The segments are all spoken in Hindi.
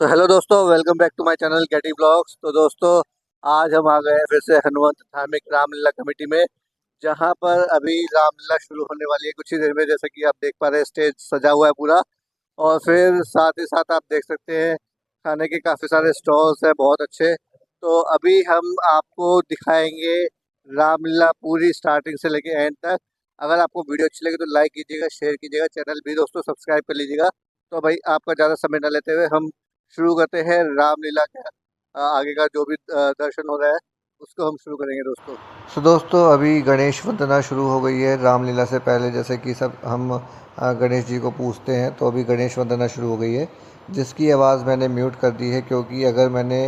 हेलो दोस्तों, welcome back to my channel गेटी ब्लॉग्स। तो दोस्तों, आज हम आ गए फिर से हनुमंत धार्मिक रामलीला कमेटी में, जहां पर अभी रामलीला शुरू होने वाली है कुछ ही देर में। जैसे कि आप देख पा रहे हैं, स्टेज सजा हुआ है पूरा, और फिर साथ ही साथ आप देख सकते हैं खाने के काफ़ी सारे स्टॉल्स हैं, बहुत अच्छे। तो अभी हम आपको दिखाएंगे रामलीला पूरी स्टार्टिंग से लेके एंड तक। अगर आपको वीडियो अच्छी लगे तो लाइक कीजिएगा, शेयर कीजिएगा, चैनल भी दोस्तों सब्सक्राइब कर लीजिएगा। तो भाई, आपका ज़्यादा समय न लेते हुए हम शुरू करते हैं रामलीला का। आगे का जो भी दर्शन हो रहा है उसको हम शुरू करेंगे दोस्तों। तो दोस्तों अभी गणेश वंदना शुरू हो गई है रामलीला से पहले। जैसे कि सब हम गणेश जी को पूजते हैं, तो अभी गणेश वंदना शुरू हो गई है, जिसकी आवाज़ मैंने म्यूट कर दी है, क्योंकि अगर मैंने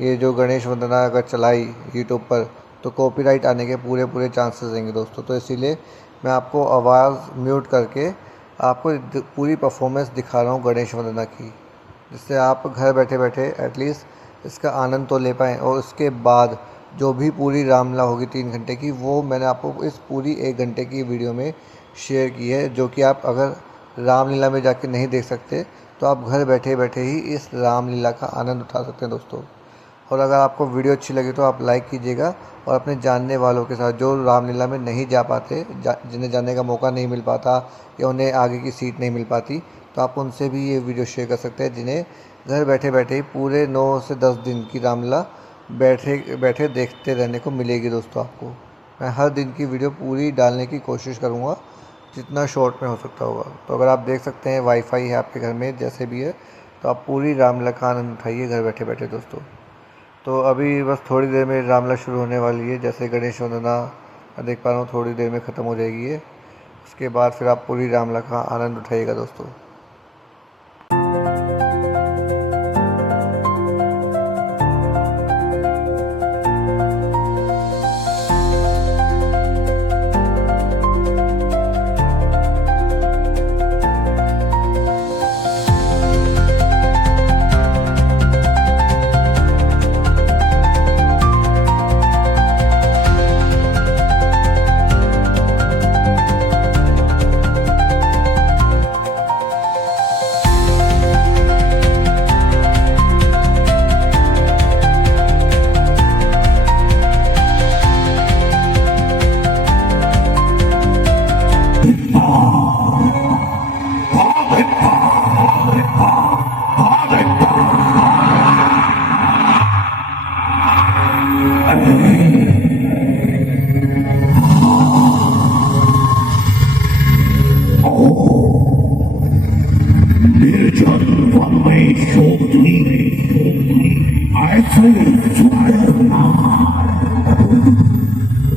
ये जो गणेश वंदना अगर चलाई यूट्यूब पर तो कॉपीराइट आने के पूरे पूरे चांसेस रहेंगे दोस्तों। तो इसीलिए मैं आपको आवाज़ म्यूट करके आपको पूरी परफॉर्मेंस दिखा रहा हूँ गणेश वंदना की, जिससे आप घर बैठे बैठे एटलीस्ट इसका आनंद तो ले पाएँ। और उसके बाद जो भी पूरी रामलीला होगी 3 घंटे की, वो मैंने आपको इस पूरी 1 घंटे की वीडियो में शेयर की है, जो कि आप अगर रामलीला में जाके नहीं देख सकते तो आप घर बैठे बैठे ही इस रामलीला का आनंद उठा सकते हैं दोस्तों। और अगर आपको वीडियो अच्छी लगी तो आप लाइक कीजिएगा, और अपने जानने वालों के साथ जो रामलीला में नहीं जा पाते, जिन्हें जाने का मौका नहीं मिल पाता या उन्हें आगे की सीट नहीं मिल पाती, तो आप उनसे भी ये वीडियो शेयर कर सकते हैं, जिन्हें घर बैठे बैठे ही पूरे 9 से 10 दिन की रामलीला बैठे बैठे देखते रहने को मिलेगी दोस्तों। आपको मैं हर दिन की वीडियो पूरी डालने की कोशिश करूँगा, जितना शॉर्ट में हो सकता होगा। तो अगर आप देख सकते हैं वाईफाई है आपके घर में, जैसे भी है, तो आप पूरी रामलीला का आनंद उठाइए घर बैठे बैठे दोस्तों। तो अभी बस थोड़ी देर में रामलीला शुरू होने वाली है। जैसे गणेश वंदना देख पा रहा हूँ थोड़ी देर में ख़त्म हो जाएगी है, उसके बाद फिर आप पूरी रामलीला का आनंद उठाइएगा दोस्तों।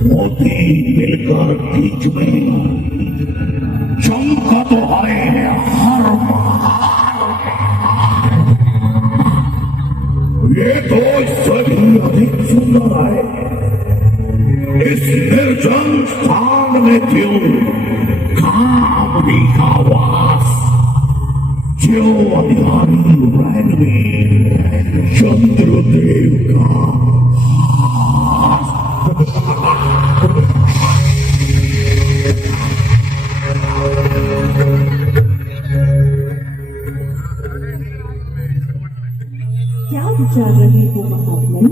मोती मिलकर बीच में चमका तो है हर ये तो सभी अधिक सुंदर है। इस निर्जन स्थान में क्यों कामनी का वास, जो अधिकारी रैन में चंद्रदेव का क्या विचार रहे हो महात्मन?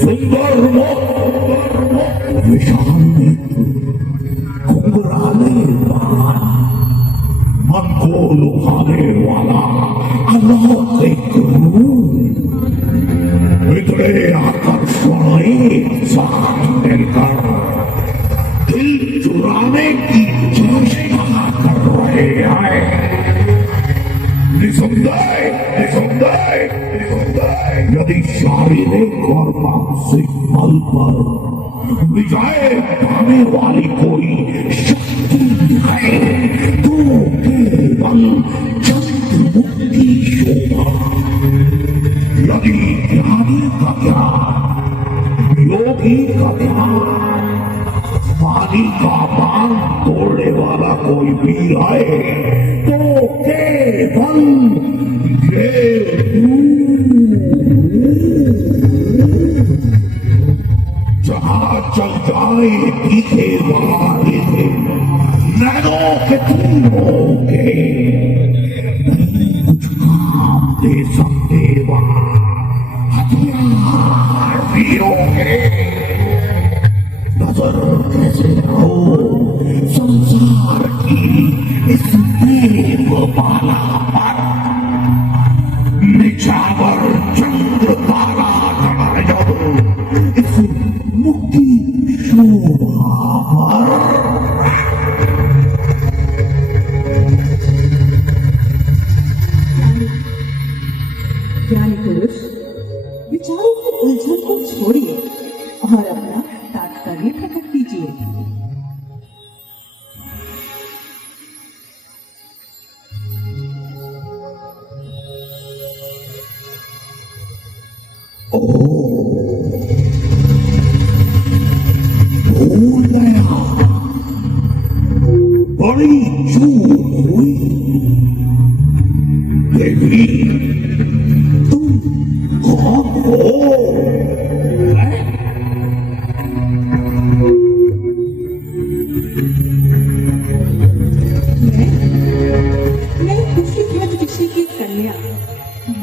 सुंदर विशाल घुंघराने वाला, मन को लुभाने वाला अलौकिक रूप, इतने आकर्षण एक साथ मिलकर दिल चुराने की चेष्टा कर रहे हैं। यदि शारीरिक और मानसिक बल पर विजय पाने वाली कोई शक्ति है तो केवल चंद्रमुखी शोभा। यदि ज्ञानी का ज्ञान, योगी का ध्यान, पानी का बांध तोड़ने वाला कोई वीर है तो केवल जहां चल जाए पीछे वाले नैनों के तीरों के से रहो संसार की इस देव माला पर निछावर चंद्र तारा गण जब इस मुक्ति शोभा पर ज्ञानी पुरुष विचारों की उलझन को छोड़िए और अपना तात्पर्य प्रकट कीजिए। भूल गया, बड़ी चूक हुई। देवी तुम कौन हो? मैं कुशीध्वज ऋषि की कन्या,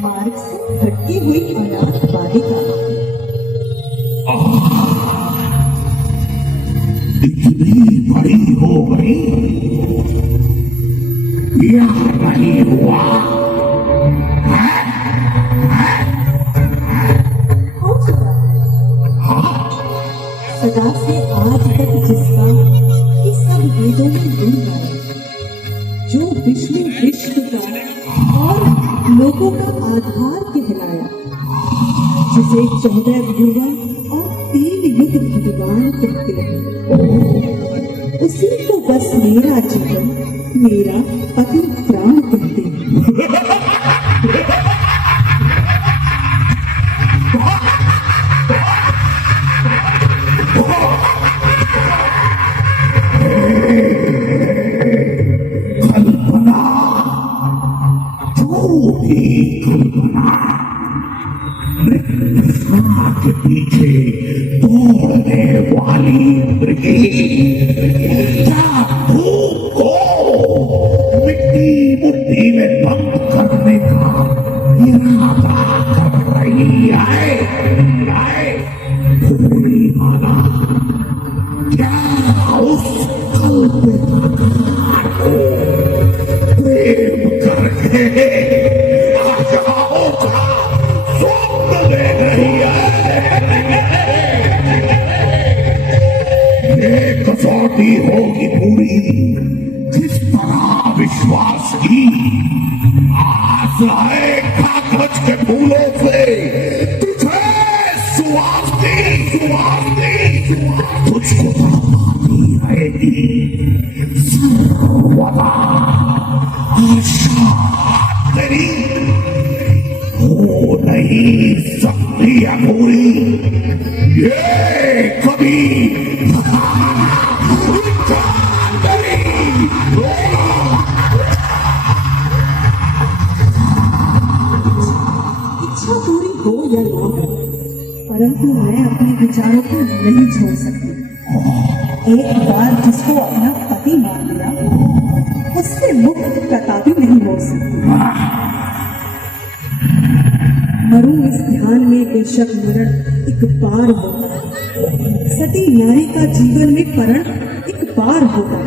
मार्ग से भटकी हुई अनाथ बालिका। इतनी बड़ी हो गई, यह नहीं हुआ। हो चुका सदा से आज तक जिसका कि सब वेदों में गुण गाया, जो विष्णु विश्व का और लोगों का आधार कहलाया, जिसे 14 भुवन और 3 युग भगवान कहते हैं, उसी को बस मेरा जीवन, मेरा पति प्राण कहते हैं। कल्पना, झूठी कल्पना, कृष्णा के पीछे दौड़ने वाली मृगी, क्या भूत को मिट्टी मुट्ठी में बंद करने का इरादा कर रही है। भूरी माला, क्या उस कल्पनाकार को प्रेम करके आशाओं का स्वप्न दे रही है? ये कसौटी होगी पूरी, जिस तरह विश्वास की आस है कागज के फूलों से तुझे सुवासती तुझको तड़पाती रहेगी सर्वदा। आशा तेरी हो नहीं सकती अधूरी, ये कभी इच्छा पूरी हो या ना हो, परंतु मैं अपने विचारों को नहीं छोड़ सकती। एक बार जिसको अपना पति मान लिया, उससे मुख कदापि नहीं मोड़ सकती। मरूं इस ध्यान में, बेशक मरण एक बार होता है, सती नारी का जीवन में परण एक बार होता है।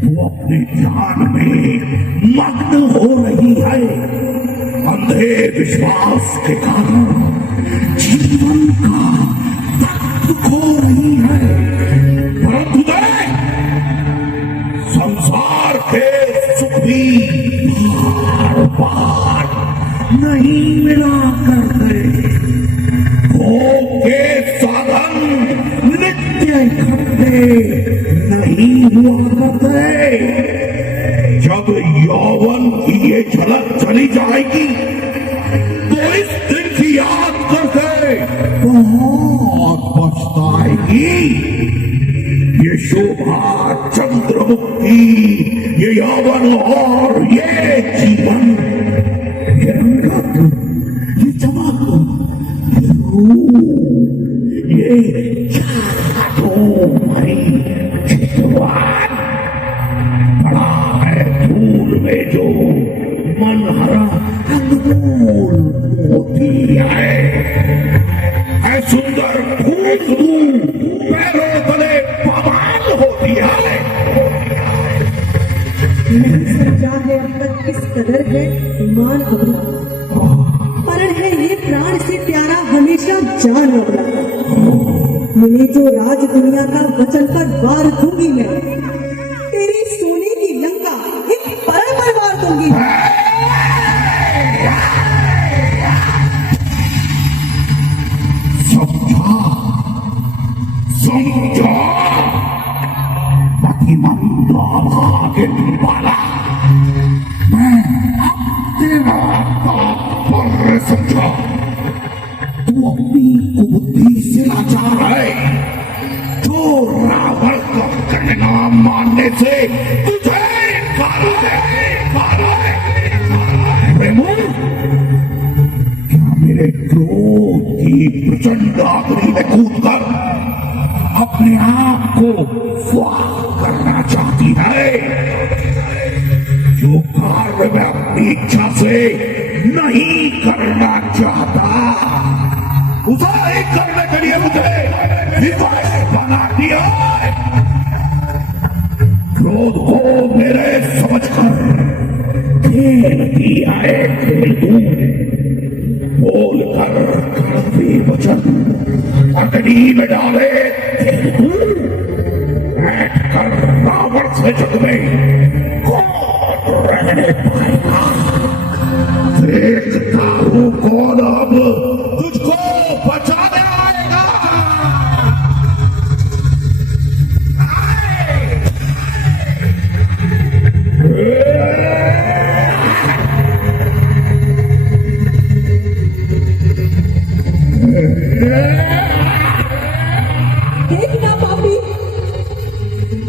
तू अपने ध्यान में मग्न हो रही है, अंधे विश्वास के कारण जीवन का तत्व खो रही है। परंतु देख, संसार के सुख भी बार बार नहीं मिला करते, भोग के साधन नित्य इकट्ठे नहीं हुआ करते। जब यौवन की ये झलक चली जाएगी तो इस दिन की याद करके बहुत पछताएगी। ये शोभा, चंद्रमुखी, ये यौवन और ये जीवन, ये रंगत, ये चमक, ये रूप, ये जादूमयी चितवन पड़ा है धूल में जो मन हरा हमेशा जान अबला मिले जो राज दुनिया का वचन पर वार दूंगी मैं, तेरी सोने की लंका एक पल में मार दूंगी। समझा मतिमंद भागिन वाला, मैं अब तेरा पर समझा। तू अपनी कुबुद्धि से लाचार है, जो रावण का कहना मानने से तुझे क्या मेरे क्रोध की प्रचंड आगरी में कूद कर अपने आप को स्वाह करना चाहती है, जो कार्य में अपनी इच्छा से नहीं करना चाहता, उसे करने के लिए मुझे विवश बना दिया। क्रोध को मेरे समझकर खेल किया है, खेल दूं बोल कर कड़वे वचन अग्नि में डाले, बैठ कर रावण से जग में कौन रहने पाएगा। देखता हूं कौन अब तुझको बचाने आएगा।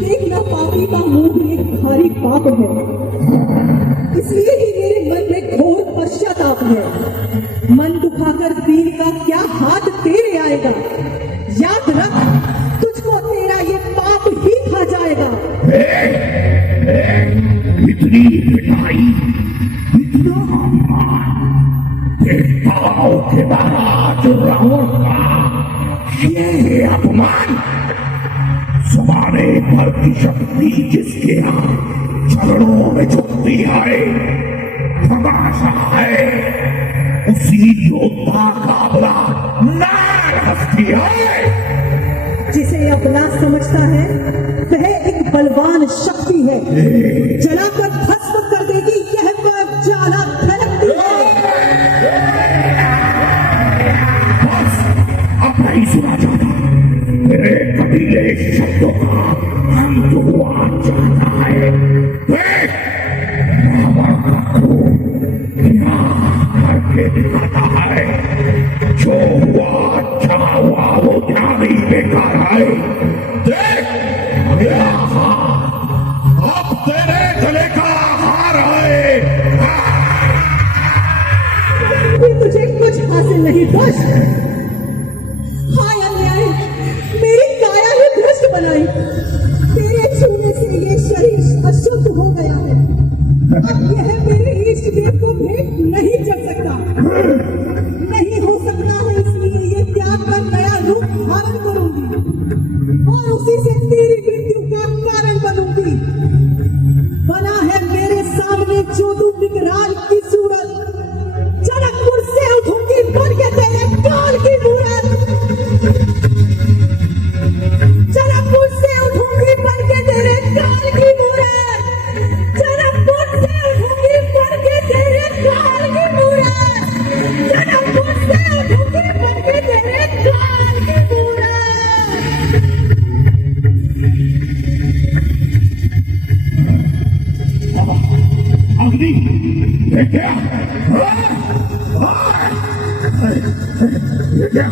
देखना पापी का मुंह भी एक भारी पाप है, इसलिए ही मेरे मन में घोर पश्चाताप है। मन दुखाकर वीर का क्या हाथ तेरे आएगा, याद रख तुझको तेरा ये पाप ही खा जाएगा। इतनी पिटाई, इतना देवताओं के महाराज रावण का ये अपमान, जमाने भर की शक्ति जिसके यहाँ चरणों में झुकती है, तमाशा है उसी योद्धा का अबला नार हस्ती है। जिसे अबला समझता है वह एक बलवान शक्ति है, जलाकर भस्म कर देगी यह ज्वाला फैलती है। बस अब नहीं सुना जाता, मेरे कबीले शब्दों का अंत हुआ जाता है। देख रावण का क्रोध यहाँ करके दिखाता है, जो हुआ जहाँ हुआ वो ध्यान ही बेकार है। देख मेरा हाथ अब तेरे गले का हार है। फिर तुझे कुछ हासिल नहीं दुष्ट। हाय अन्याय, मेरी काया ही भ्रष्ट बनाई, तेरे छूने से ये शरीर अशुद्ध हो गया है। अब यह मेरे इष्ट देव को भेंट नहीं चढ़ सकता, नहीं हो सकता है, इसलिए ये त्याग कर नया रूप धारण करूंगी और उसी से तेरी मृत्यु का कारण बनूंगी। बना है मेरे सामने जो तू विकराल की सूरत, जनकपुर से उठूंगी बन के तेरे काल की मूरत। जनकपुर से उठूंगी बन के तेरे काल की मूरत। जनकपुर से उठूंगी बन के तेरे काल की मूरत। जनकपुर से उठूंगी बन के तेरे काल की मूरत। अग्नि ये क्या? ये क्या?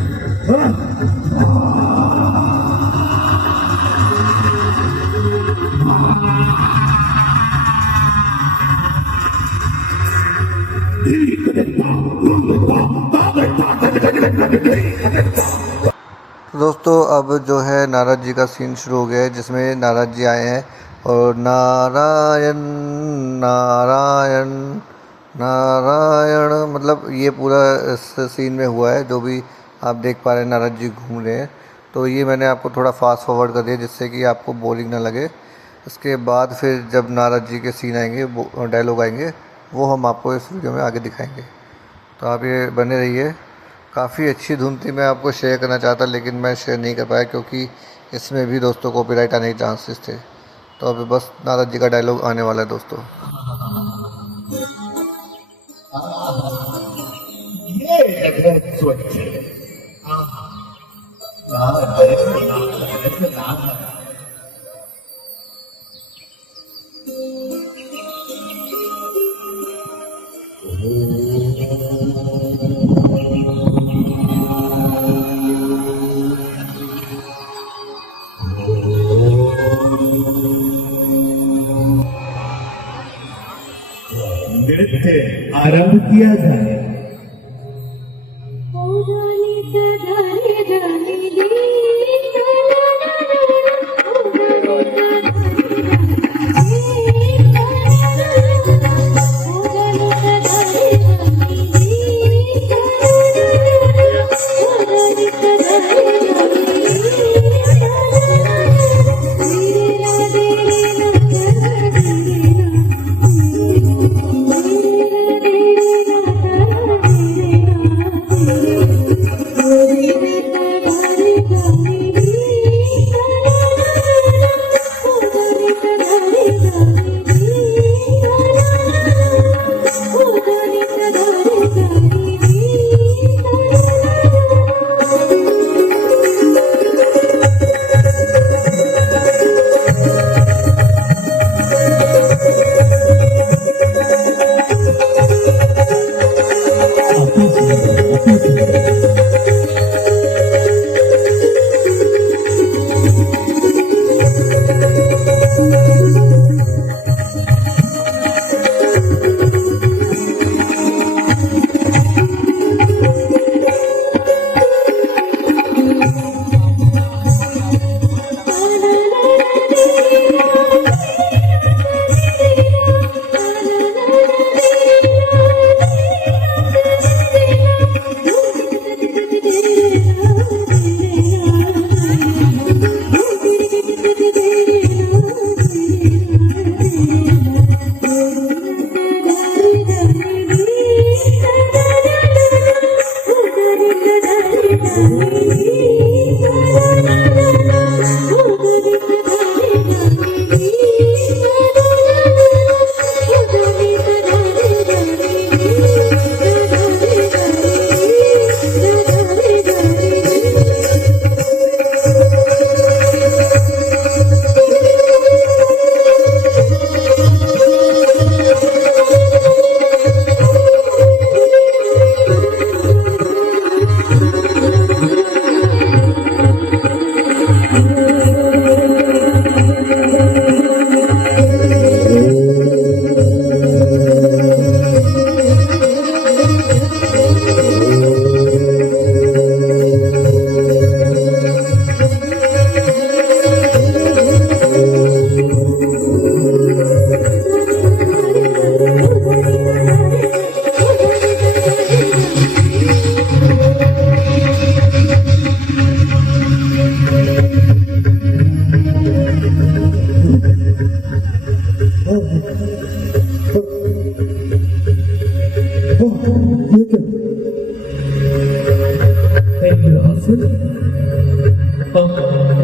दोस्तों अब जो है नारद जी का सीन शुरू हो गया है, जिसमें नारद जी आए हैं और नारायण नारायण नारायण मतलब ये पूरा इस सीन में हुआ है। जो भी आप देख पा रहे हैं नारद जी घूम रहे हैं, तो ये मैंने आपको थोड़ा फास्ट फॉरवर्ड कर दिया जिससे कि आपको बोरिंग ना लगे। इसके बाद फिर जब नारद जी के सीन आएंगे, डायलॉग आएंगे, वो हम आपको इस वीडियो में आगे दिखाएंगे। तो आप ये बने रहिए, काफ़ी अच्छी धुन थी, मैं आपको शेयर करना चाहता लेकिन मैं शेयर नहीं कर पाया क्योंकि इसमें भी दोस्तों कॉपीराइट आने के चांसेस थे। तो अभी बस नारद जी का डायलॉग आने वाला है दोस्तों। ये जगह स्वच्छ नृत्य आरंभ किया जाए।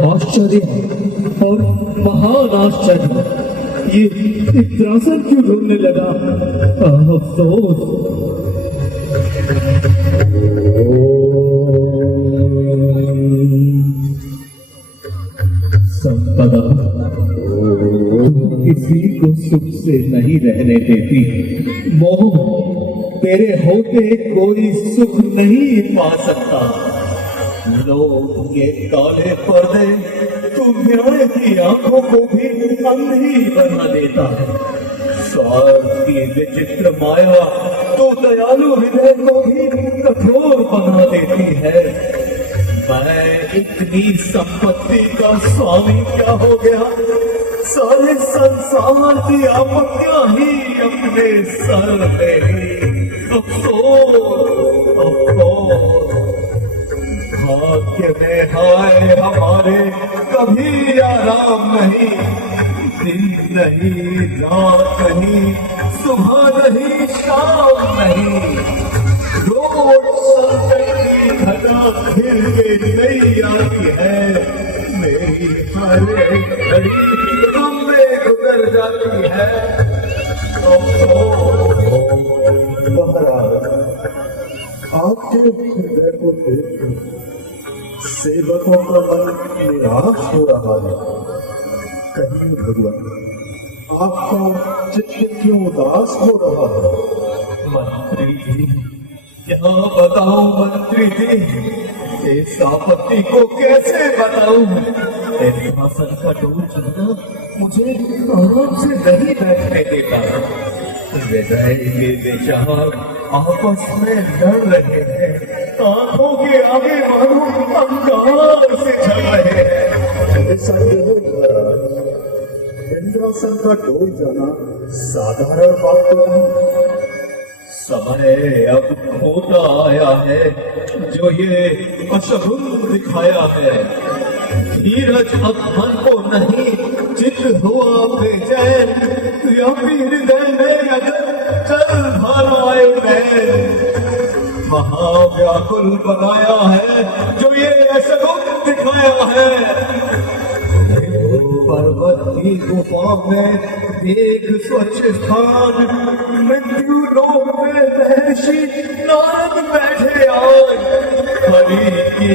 आश्चर्य और महान आश्चर्य, ये इंद्रासन क्यों ढूंढने लगा? अफसोस। संपदा किसी को सुख से नहीं रहने देती। मोह, तेरे होते कोई सुख नहीं पा सकता। लोग ये काले पर्दे तू न्याय की आंखों को भी अंधी बना देता है। स्वार्थ की विचित्र माया तो दयालु हृदय को भी कठोर बना देती है। मैं इतनी संपत्ति का स्वामी क्या हो गया? सारे संसार की आपत्तियां ही अपने सर पे ली। अफसोस, अफसोस। भाग्य में हाय हमारे कभी आराम नहीं। दिन नहीं, रात नहीं, सुबह नहीं, शाम नहीं। रोज संकट की आखिर ये तैयारी है मेरी हर एक घड़ी हमें गुजर जाती है। महाराज आपके हृदय को देख सेवकों का मन निराश हो रहा है। कहीं भगवान आपका चित्त क्यों उदास हो रहा है? मंत्री जी क्या बताऊं मंत्री जी, इस आपत्ति को कैसे बताऊं? सिंहासन का डोर चलना मुझे आराम से नहीं बैठने देता। हृदय के विचार आपस में लड़ रहे हैं, आंखों के आगे मानो अंगार से चल रहे हैं। ऐसा नहीं महाराज, इंद्रासन का डोर जाना साधारण बात तो नहीं। समय अब खोटा आया है जो ये अशुभ दिखाया है। धीरज अब मन को नहीं चित हुआ बेचैन, या फिर हृदय में अगर चल भराए बैन। महाव्याकुल बनाया है जो ये अशुभ दिखाया है। पर्वत की गुफा में एक स्वच्छ स्थान, मृत्यु लोक में महर्षि नारद बैठे आज। हरि की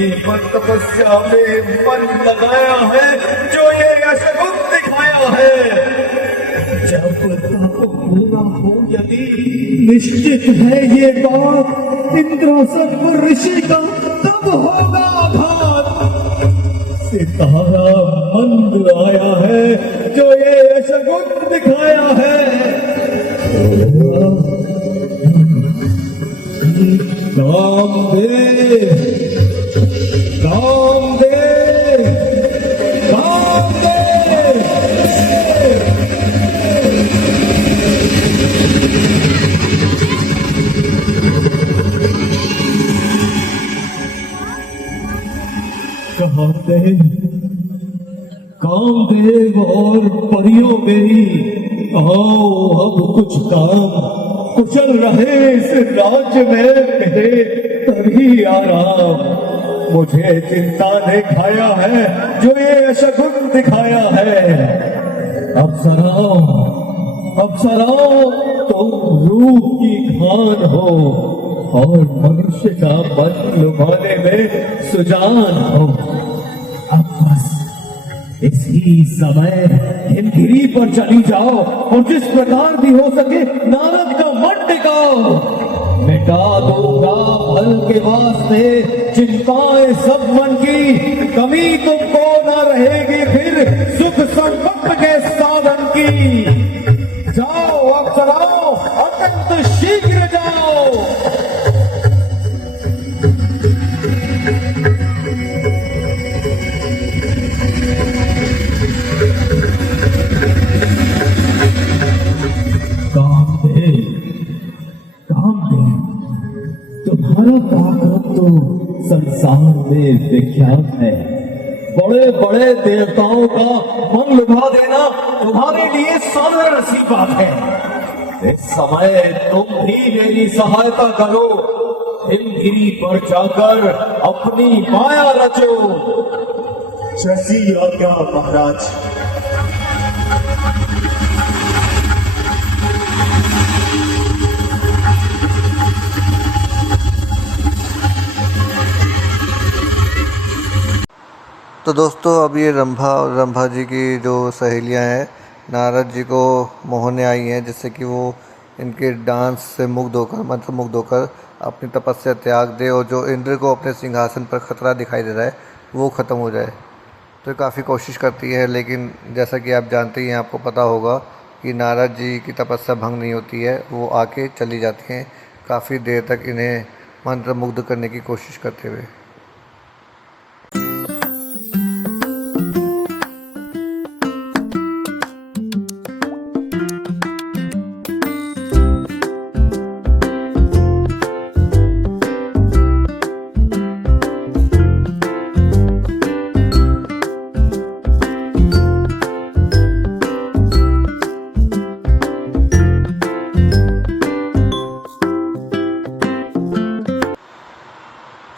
तपस्या में मन लगाया है जो ये अशुभ दिखाया है। जब तप पूरा हो यदि निश्चित है ये बात, इंद्रासन ऋषि का तब होगा आघात। सितारा मंद आया है जो ये शगुन दिखाया है। कामदेव कामदेव कामदेव। कामदेव कामदेव और परियों मेरी, आओ अब कुछ काम कुशल रहे इस राज्य में मेरे तभी आराम। मुझे चिंता ने खाया है जो ये अशगुन दिखाया है। अप्सराओं अप्सराओं तुम रूप की खान हो और मनुष्य का मन लुभाने में सुजान हो। अब बस इसी समय हिमगिरी पर चली जाओ और जिस प्रकार भी हो सके नारद का मन टिकाओ। मिटा दूंगा फल के वास्ते चिंताएं सब मन की, कमी तुमको न रहेगी फिर सुख संपत्ति के साधन की। जाओ अप्सराओ अत्यंत शीघ्र जाओ। तुम्हारा पराक्रम तो संसार में विख्यात है। बड़े बड़े देवताओं का मन लुभा देना तुम्हारे लिए साधारण सी बात है। इस समय तुम भी मेरी सहायता करो, हिमगिरी पर जाकर अपनी माया रचो। जैसी आज्ञा महाराज। तो दोस्तों अब ये रंभा और रंभा जी की जो सहेलियां हैं नारद जी को मोहने आई हैं, जिससे कि वो इनके डांस से मुग्ध होकर मंत्रमुग्ध होकर अपनी तपस्या त्याग दे और जो इंद्र को अपने सिंहासन पर खतरा दिखाई दे रहा है वो ख़त्म हो जाए। तो काफ़ी कोशिश करती है, लेकिन जैसा कि आप जानते ही हैं, आपको पता होगा कि नारद जी की तपस्या भंग नहीं होती है। वो आके चली जाती हैं काफ़ी देर तक इन्हें मंत्रमुग्ध करने की कोशिश करते हुए।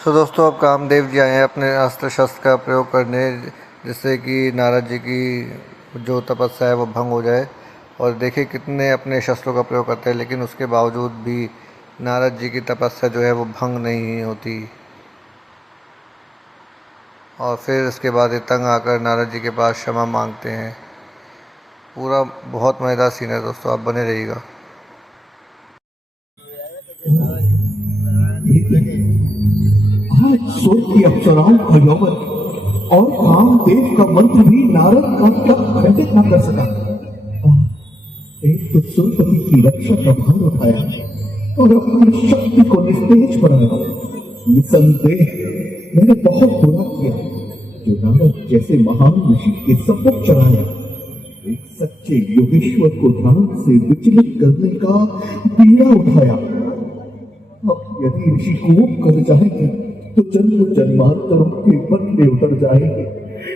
तो दोस्तों अब कामदेव जी आए हैं अपने अस्त्र शस्त्र का प्रयोग करने, जिससे कि नारद जी की जो तपस्या है वो भंग हो जाए। और देखिए कितने अपने शस्त्रों का प्रयोग करते हैं, लेकिन उसके बावजूद भी नारद जी की तपस्या जो है वो भंग नहीं होती। और फिर इसके बाद ये तंग आकर नारद जी के पास क्षमा मांगते हैं। पूरा बहुत मज़ेदार सीन है दोस्तों, आप बने रहिएगा। आज स्वर्ग की अप्सराओं का यौवन और कामदेव का मंत्र भी नारद का तप खंडित न कर सका। एक तो सुरपति की रक्षा का भार उठाया और अपनी शक्ति को निस्तेज बनाया। निसंदेह मैंने बहुत बुरा किया जो नारद जैसे महान ऋषि के सम्मुख चढ़ाया। एक सच्चे योगेश्वर को ध्यान से विचलित करने का बीड़ा उठाया। अब यदि ऋषि कोप कर जाएंगे तो जन्म जन्मांतरों के बदले उतर जाएंगे।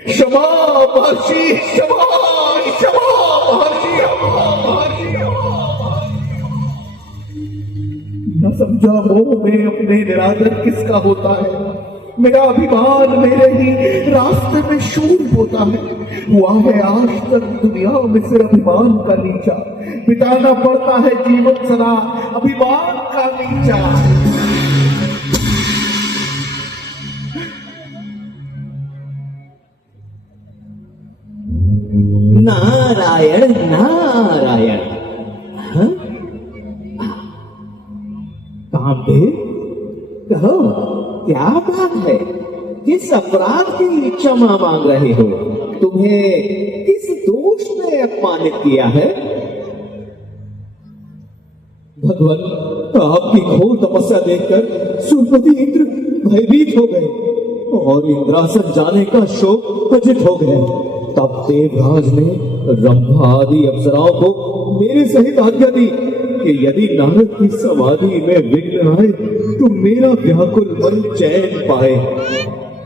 क्षमा महर्षि, क्षमा, क्षमा महर्षि, महर्षि। न समझा मोह में अपने निरादर किसका होता है। मेरा अभिमान मेरे ही रास्ते में शूर होता है। हुआ है आज तक दुनिया में से अभिमान का नीचा, बिताना पड़ता है जीवन सदा अभिमान का नीचा। नारायण नारायण। हाँ? कामदेव, कहो क्या बात है? किस अपराध की क्षमा मांग रहे हो? तुम्हें किस दोष ने अपमानित किया है? भगवान, आपकी घोर तपस्या देखकर सुरपति इंद्र भयभीत हो गए और इंद्रासन जाने का शोक प्रकट हो गया। तब देवराज ने रंभा आदि अप्सराओं को मेरे सहित आज्ञा दी कि यदि नारद की समाधि में विघ्न आए तो मेरा व्याकुल मन चैन पाए।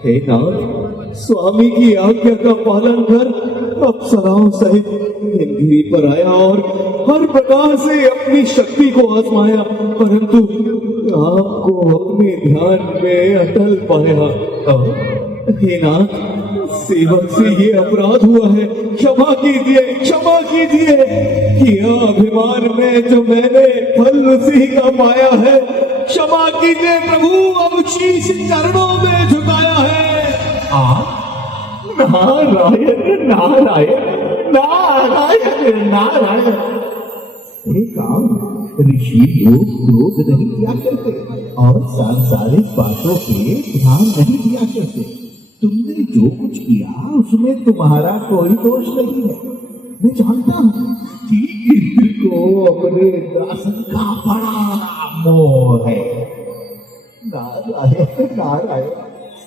हे नाथ, स्वामी की आज्ञा का पालन कर अप्सराओं सहित हिमगिरी पर आया और हर प्रकार से अपनी शक्ति को आजमाया, परंतु आपको अपने ध्यान में अटल पाया। हे नाथ, सेवक से ये अपराध हुआ है, क्षमा कीजिए, क्षमा कीजिए। किया अभिमान में जो मैंने फल उसी का पाया है। क्षमा कीजिए प्रभु, अब शीश चरणों में झुकाया है। नारायण नारायण नारायण नारायण। ऋषि लोग क्रोध नहीं किया करते और सांसारिक बातों पे ध्यान नहीं दिया करते। तुमने जो कुछ किया उसमें तुम्हारा कोई दोष नहीं है। मैं जानता हूँ कि इंद्र को अपने दासन का बड़ा मोह है। नारायण नारायण,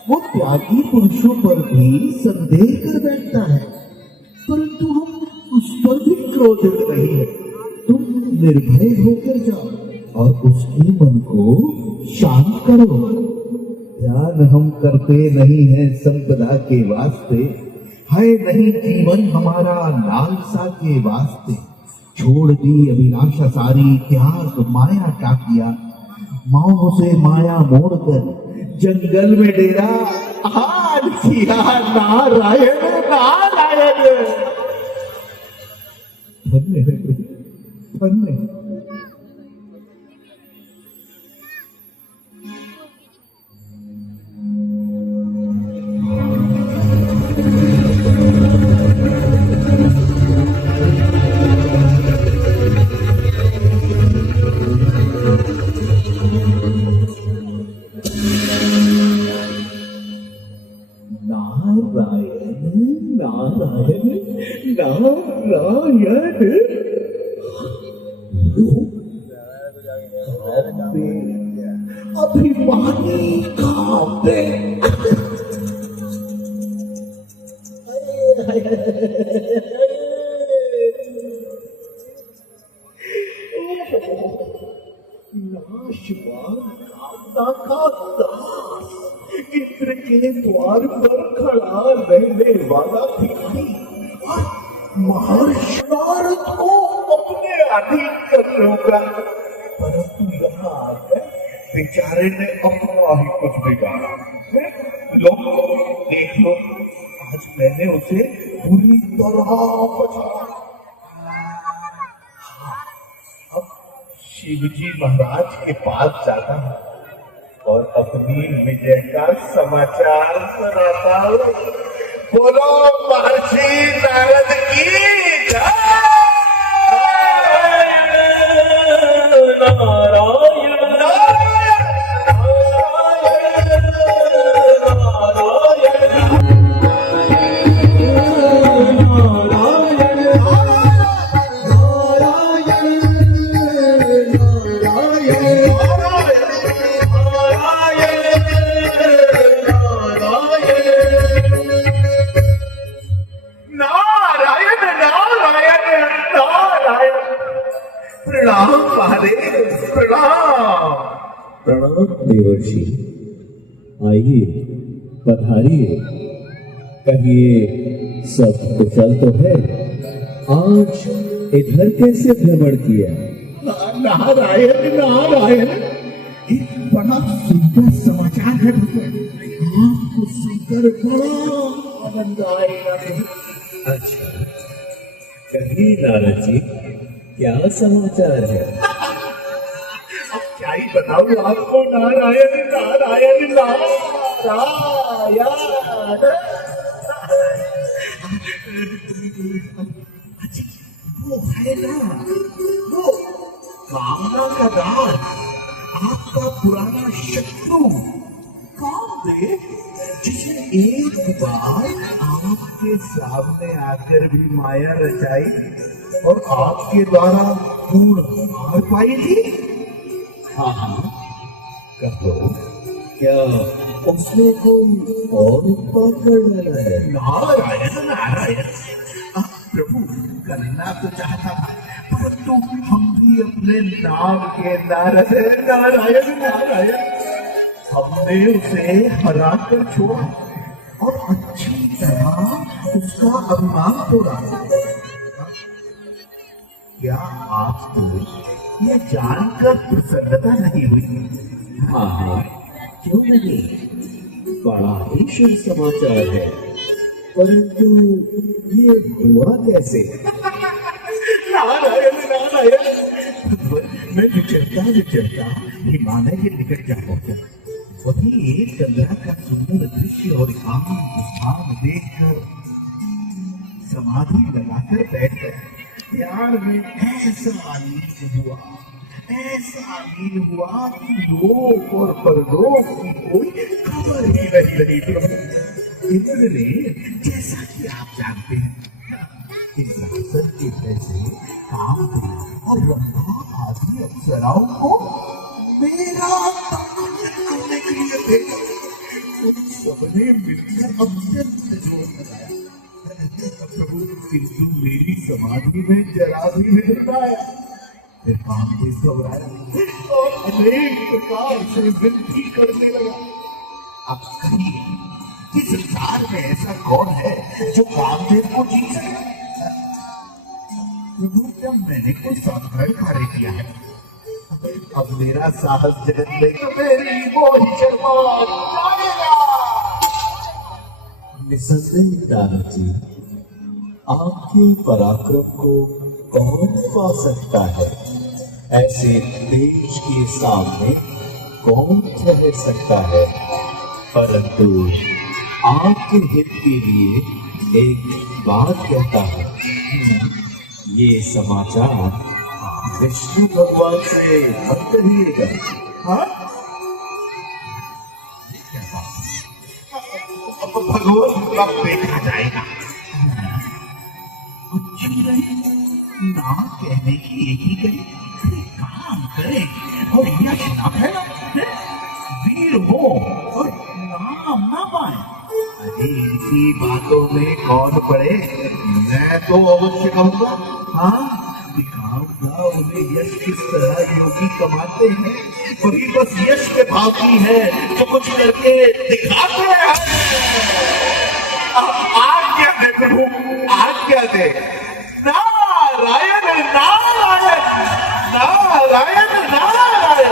वो त्यागी पुरुषों पर भी संदेह कर बैठता है, परंतु हम उस पर भी क्रोधित नहीं है। तुम निर्भय होकर जाओ और उसके मन को शांत करो। ध्यान हम करते नहीं हैं संपदा के वास्ते, है नहीं जीवन हमारा लालसा के वास्ते। छोड़ दी अभिलाषा सारी, त्याग माया का किया। माओ से माया मोड़कर जंगल में डेरा हार किया। नारायण नारायण। धन्य है, धन्य। अभिमानी कामदेव। नाशवान कामना का दास, इंद्र के द्वार पर खड़ा रहने वाला भिखारी महर्षि नारद को अपने अधीन कर लूंगा, परंतु यहाँ आकर बेचारे ने अपना ही कुछ बिगाड़ा। हो, आज मैंने उसे पूरी तरह बचाया। अब शिव जी महाराज के पास जाता हूँ और अपनी विजय का समाचार सुनाता हूँ। बोलो महर्षि नारद की जय। प्रणाम महादेव, प्रणाम। प्रणाम देवर्षि, आइए पधारिए, कहिए सब कुशल तो है? आज इधर कैसे भ्रमण किया? नारायण नारायण, एक बड़ा सुंदर समाचार है भगवान, आपको सुनकर बड़ा आनंद आएगा। अच्छा, कहिए नारद जी, क्या समाचार है? अब क्या ही बताऊं आपको। नारायण नारायण नारायण। वो है ना, वो कामना का दास, आपका पुराना शत्रु कामदेव, जिसने एक बार आपके सामने आकर भी माया रचाई और आपके द्वारा पूर्ण हार पाई थी। हाँ हाँ, कहो, क्या उसने कोई और उत्पाद कर डाला है? नारायण नारायण, प्रभु करना तो चाहता था, परंतु हम भी अपने नाम के नारायण नारायण नारायण, हमने उसे हरा कर छोड़ा और अच्छी तरह उसका अभिमान तोड़ा। क्या आपको यह जानकर प्रसन्नता नहीं हुई? हाँ हाँ, क्यों नहीं, बड़ा ही शुभ समाचार है, परंतु ये हुआ कैसे? नारायण नारायण, मैं विचरता विचरता हिमालय के निकट जा पहुंचा। वहीं एक गंगा का सुंदर दृश्य और एकांत स्थान देखकर समाधि लगाकर बैठ गया। ध्यान में ऐसा लीन हुआ, ऐसा लीन हुआ कि लोक और परलोक की कोई खबर ही नहीं लगी। प्रभु इंद्र ने, जैसा कि आप जानते हैं, इंद्रासन के पैसे कामदेव और रंभा आदि अप्सराओं को मेरा करने के लिए भेजा। उन सबने मिलकर अत्यंत जोर लगाया। प्रभु किंतु मेरी समाधि में जरा भी विघ्न आया। फिर कामदेव घबराया और अनेक प्रकार से विनती करने लगा। अब कहिए कि संसार में ऐसा कौन है जो कामदेव को जीत सके? प्रभु, जब मैंने कोई साधारण कार्य किया है, अब मेरा साहस जगत में तो मेरी मोही शर्मा जाएगा। निसंदेह नारद जी, आपके पराक्रम को कौन पा सकता है? ऐसे देश के सामने कौन ठहर सकता है? परंतु आपके हित के लिए एक बात कहता हूँ, ये समाचार विष्णु भगवान से मत कहिएगा। हाँ? भगवान का देखा जाएगा। अच्छी रही, ना कहने की एक ही कही, काम करे और यश ना फैलाए, वीर हो और नाम ना पाए। अरे इनकी बातों में कौन पड़े? मैं तो अवश्य कहूंगा, हाँ दिखाऊंगा उन्हें यश किस तरह योगी कमाते हैं। वही बस यश के बाकी है जो कुछ करके दिखाते हैं। आज्ञा दे प्रभु, आज्ञा दे। नारायण नारायण नारायण नारायण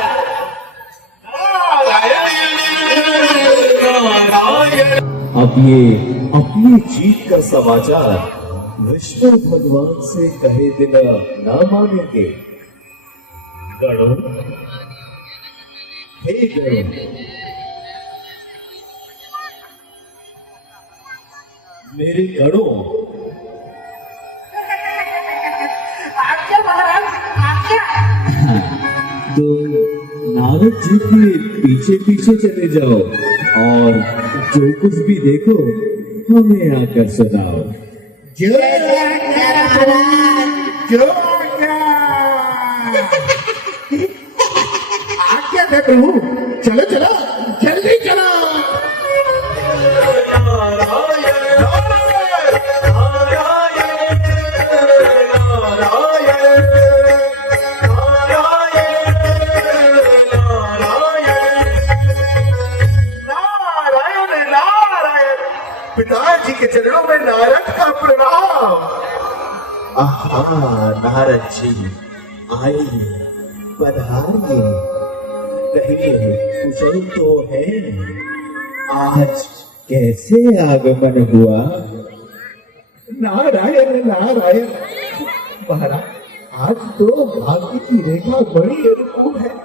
नारायण नारायण। अब ये अपनी जीत का समाचार विष्णु भगवान से कहे बिना ना मानेंगे। गणों, हे गणों, मेरे गणों, तुम नारद जी के पीछे पीछे चले जाओ और जो कुछ भी देखो हमें आकर सुनाओ। आज्ञा दे प्रभु, चलो चलो जल्दी चलो। पिताजी के चरणों में नारद का प्रणाम। आहा, नारद जी आइए, पधारिए, कहिए कुशल तो है? आज कैसे आगमन हुआ? नारायण नारायण। महाराज, आज तो भाग्य की रेखा बड़ी अनुकूल है।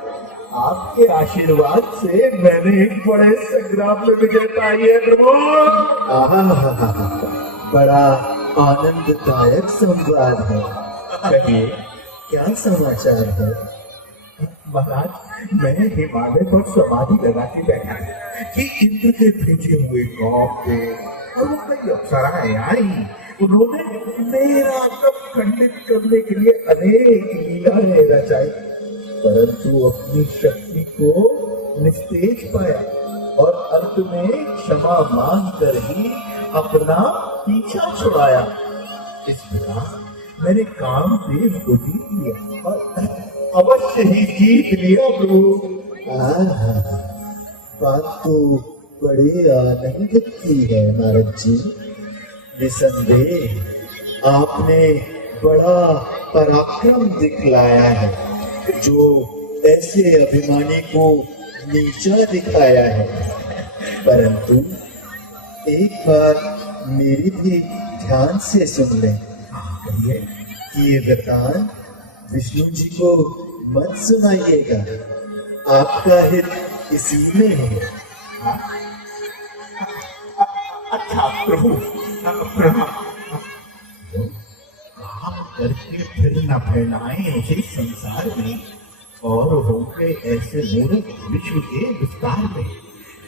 आपके आशीर्वाद से मैंने एक बड़े संग्राम में विजय पाई है प्रभु। आहा, बड़ा आनंददायक संवाद है। कहिए क्या समाचार है? महाराज, मैं हिमालय पर समाधि लगा के बैठा कि इंद्र के भेजे हुए गांव पे और वो कई अप्सराएं आई। उन्होंने मेरा कप खंडित करने के लिए अनेक लीलाएं रचाई, परंतु अपनी शक्ति को निस्तेज पाया और अंत में क्षमा मांग कर ही अपना पीछा छुड़ाया। इस प्रकार मैंने कामदेव को जीत लिया और अवश्य ही जीत लिया प्रभु। बात तो बड़े आनंद की है नारद जी। निसंदेह आपने बड़ा पराक्रम दिखलाया है, जो ऐसे अभिमानी को नीचा दिखाया है। परंतु एक बार मेरी भी ध्यान से सुन लें कि ये वृतांत विष्णु जी को मत सुनाइएगा। आपका हित इसी में है। अच्छा प्रभु, प्रणाम। काम करके फिर न फैलाएं उसे संसार में, और होंगे ऐसे मूर्ख विश्व के विस्तार में।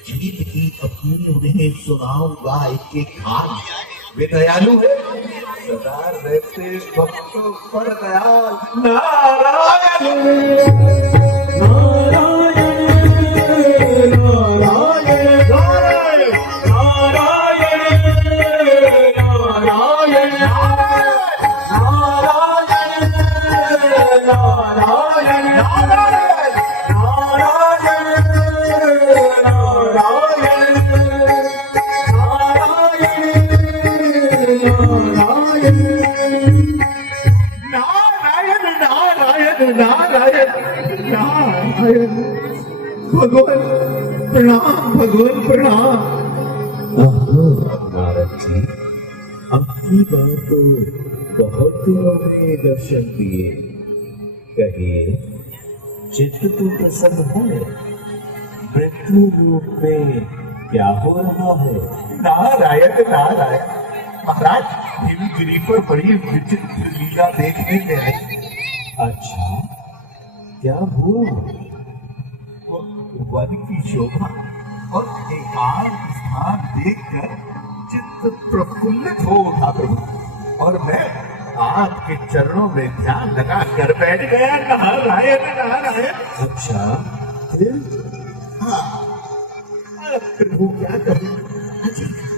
जीत की अपनी उन्हें सुनाऊंगा एक एक हाल। वे दयालु है, सदा रहते भक्तों पर दयाल। नारायण भगवान प्रणाम, भगवान प्रणाम। नारद जी, अपनी बार तो बहुत दिनों में दर्शन दिए। कहिए चित्त तो प्रसन्न है, मृत्यु रूप में क्या हो रहा है? नारायण नारायण। महाराज, हिमगिरी पर बड़ी विचित्र लीला देखने में आई। अच्छा, क्या हुआ? वन की शोभा और एकांत स्थान देखकर चित्त प्रफुल्लित हो उठा प्रभु, और मैं आपके चरणों में ध्यान लगा कर बैठ गया। नारायण नारायण। अच्छा, फिर? प्रभु क्या करूं?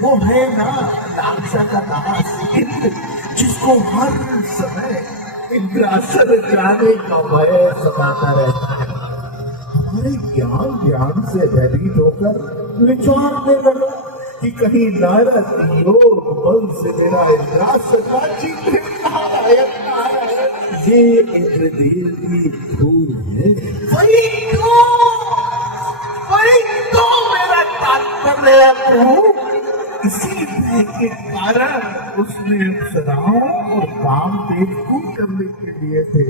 वो है ना लालसा का दास इंद्र, जिसको हर समय इंद्रासन जाने का भय सताता रहता है। हमारे ज्ञान से भयभीत होकर विचारने लगा कि कहीं नारद योग बल से मेरा इंद्रासन ना जीत ले। नारायण नारायण। ये इंद्रदेव की धूल है। वही तो मेरा तात्पर्य है प्रभु। होने के कारण उसने अप्सराओं और कामदेव को करने के लिए थे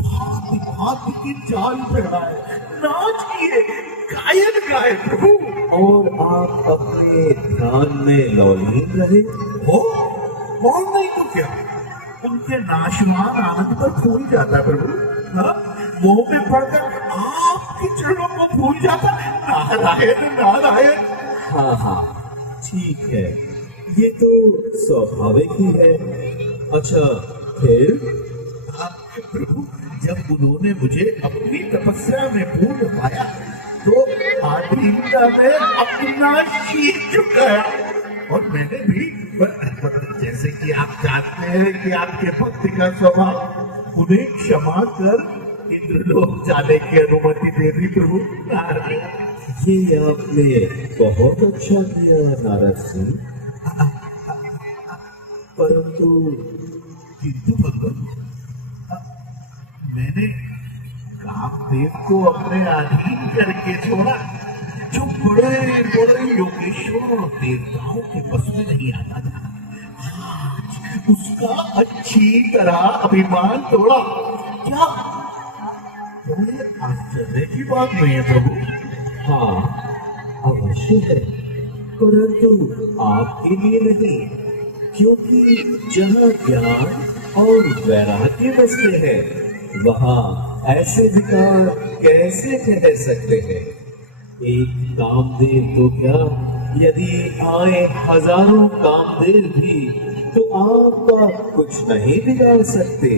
भांति भांति की चाल चढ़ाए, नाच किए, गायन गाए प्रभु। और आप अपने ध्यान में लौलीन रहे। हो कौन नहीं तो क्या, उनके नाशवान आनंद पर भूल जाता प्रभु। हाँ? मोह में पड़कर आपके चरणों को भूल जाता। नारायण नारायण। हाँ हाँ, ठीक है, ये तो स्वाभाविक ही है। अच्छा फिर? प्रभु, जब उन्होंने मुझे अपनी तपस्या में पूर्ण पाया तो आधीनता में अपना शीश झुकाया और मैंने भी, जैसे कि आप जानते हैं कि आपके भक्त का स्वभाव, उन्हें क्षमा कर इंद्रलोक जाने की अनुमति दे दी प्रभु। ये आपने बहुत अच्छा किया नारद सिंह, परंतु किंतु भगवान, मैंने कामदेव को अपने अधीन करके छोड़ा, जो बड़े बड़े योगेश्वर और देवताओं के बस में नहीं आता था। आज उसका अच्छी तरह अभिमान तोड़ा। क्या बड़े आश्चर्य की बात नहीं है प्रभु? हाँ अवश्य है, परंतु आपके लिए नहीं, क्योंकि जहाँ ज्ञान और वैराग्य बसते हैं वहाँ ऐसे विकार कैसे कह सकते हैं। एक कामदेव तो क्या, यदि आए हजारों कामदेव भी तो आपका कुछ नहीं बिगाड़ सकते।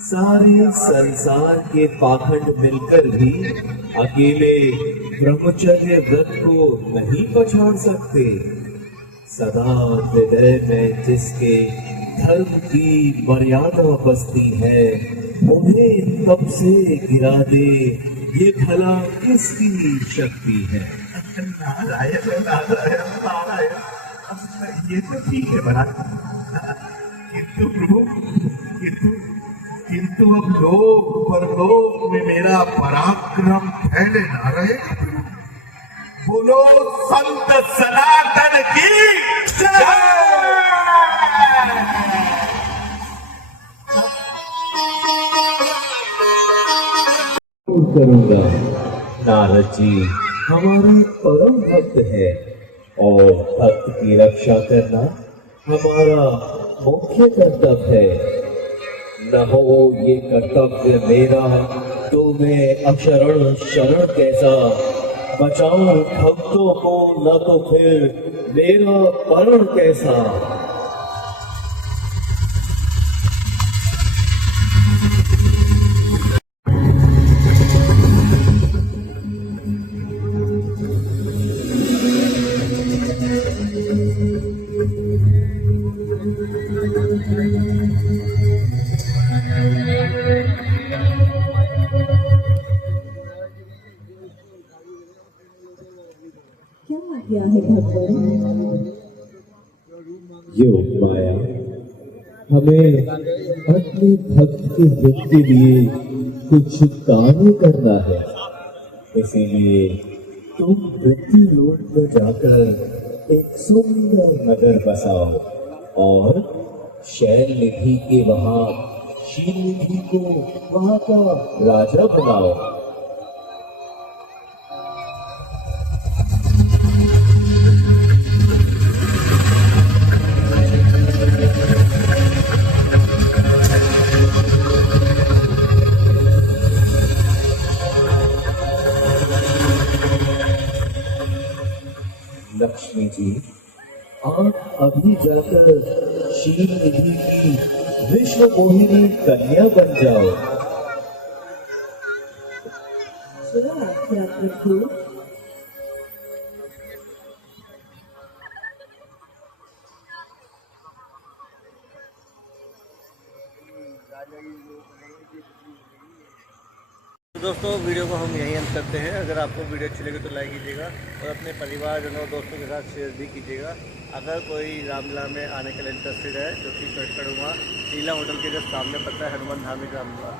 सारे संसार के पाखंड मिलकर भी अकेले ब्रह्मचर्य व्रत को नहीं पछाड़ सकते। सदा हृदय में जिसके धर्म की मर्यादा बसती है, उन्हें तब से गिरा दे, ये भला किसकी शक्ति है। नारायण नारायण नारायण। ये तो ठीक है महाराज, किंतु प्रभु, किंतु अब लोक परलोक में मेरा पराक्रम फैले ना रहे। बोलो संत सनातन की जय। करूंगा। नारद जी हमारे परम भक्त है और भक्त की रक्षा करना हमारा मुख्य कर्तव्य है। न हो ये कर्तव्य मेरा तो मैं अशरण शरण कैसा, बचाऊं भक्तों को न तो फिर मेरा परण कैसा। क्या आज्ञा है भगवान? योग माया हमें अपने भक्त के हित के लिए कुछ कार्य करना है, इसीलिए तुम मृत्यु लोक में जाकर एक सुंदर नगर बसाओ और शैल निधि के वहां शील निधि को वहां का राजा बनाओ। लक्ष्मी जी, आप अभी जाकर शील निधि की विश्व मोहिनी कन्या बन जाओ। जो आज्ञा प्रभु। तो दोस्तों वीडियो को हम यहीं अंत करते हैं। अगर आपको वीडियो अच्छी लगे तो लाइक कीजिएगा और अपने परिवारजनों दोस्तों के साथ शेयर भी कीजिएगा। अगर कोई रामलीला में आने के लिए इंटरेस्टेड है, जो कि सर्च करूँगा लीला होटल के जस्ट सामने पड़ता है हनुमान धार्मिक रामलीला।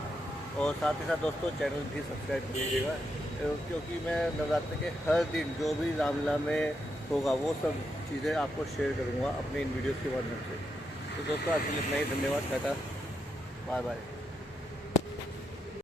और साथ ही साथ दोस्तों चैनल भी सब्सक्राइब कीजिएगा, क्योंकि मैं नवरात्र के हर दिन जो भी रामलीला में होगा वो सब चीज़ें आपको शेयर करूँगा अपने इन वीडियोज़ के माध्यम से। तो दोस्तों आज के लिए इतना ही, धन्यवाद, टाटा, बाय बाय।